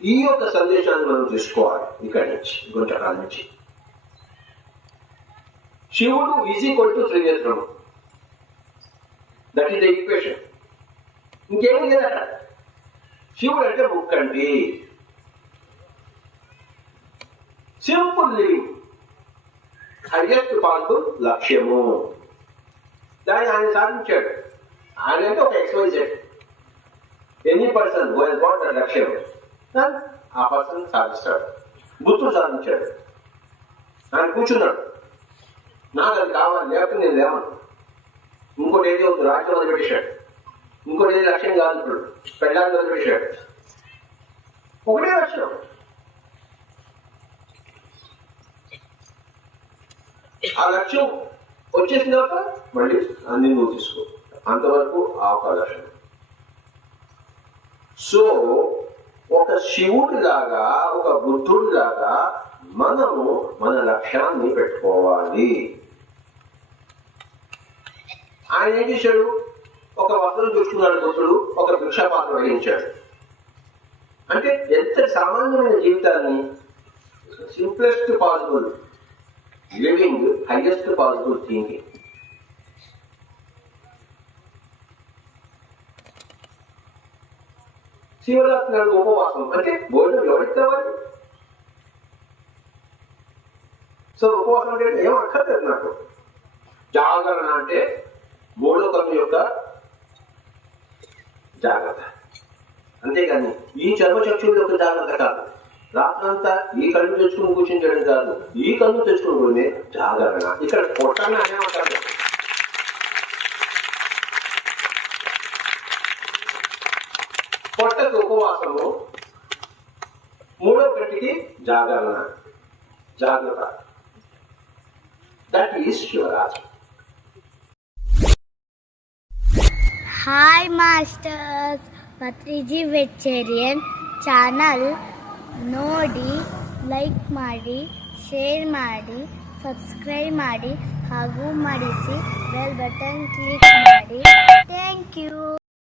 ఈ యొక్క సందేశాన్ని మనం తీసుకోవాలి. ఇక్కడి నుంచి గుంటకాల నుంచి శివుడు ఈజ్ ఈక్వల్ టు త్రినేత్రము. That is the equation. ఇంకేమీ లేదట. శివుడు అంటే ముక్కంటి. సింపుల్ లివింగ్, హైయెస్ట్ పాసిబుల్ లక్ష్యము. దాన్ని ఆయన సాధించాడు. ఆయన అంటే ఒక XYZ any person who he's got that లక్ష్యం, ఆ పర్సన్ సాధిస్తాడు. బుద్ధుడు సాధించాడు. ఆయన కూర్చున్నాడు, నాకు అది కావాలి, లేకపోతే నేను లేవను. ఇంకోటి ఏది వద్దు, రాజ్యం వదిలిపెట్టేశాడు. ఇంకోటి ఏది లక్ష్యం కాదు, ఇప్పుడు పెళ్ళాన్ని వదిలిపెట్టాడు. ఒకటే లక్ష్యం. ఆ లక్ష్యం వచ్చేసిన తర్వాత మళ్ళీ అన్ని నువ్వు తీసుకో, అంతవరకు ఆ ఒక లక్ష్యం. సో ఒక శివుడి లాగా, ఒక బుద్ధుడి లాగా మనము మన లక్ష్యాన్ని పెట్టుకోవాలి. ఆయన ఏం చేశాడు? ఒక వస్త్రం చూసుకున్నాడు బుద్ధుడు, ఒక భిక్షాపాత్ర వహించాడు. అంటే ఎంత సామాన్యమైన జీవితాన్ని, simplest possible living, highest possible thinking. Shivaratri నాడు ఉపవాసం అంటే భోజనం ఎవరికి కావాలి? సో ఉపవాసం అంటే ఏం అక్కర్లేదు నాకు. జాగరణ అంటే మూడో కన్ను యొక్క జాగ్రత్త, అంతేగాని ఈ చర్మచక్షుడి యొక్క జాగ్రత్త కాదు. రాత్రంతా ఈ కన్ను తెచ్చుకుని కూర్చొని చేయడం కాదు, ఈ కన్ను తెచ్చుకుని జాగరణ. ఇక్కడ పొట్టని అనేమంటారు. పొట్టకు ఉపవాసము, మూడో కంటికి జాగరణ, జాగ్రత్త. That is Shivaratri. Hi masters, Patriji vegetarian channel ನೋಡಿ, ಲೈಕ್ ಮಾಡಿ, ಶೇರ್ ಮಾಡಿ, ಸಬ್ಸ್ಕ್ರೈಬ್ ಮಾಡಿ ಹಾಗೂ ಮಾಡಿಸಿ ಬೆಲ್ ಬಟನ್ ಕ್ಲಿಕ್ ಮಾಡಿ. Thank you.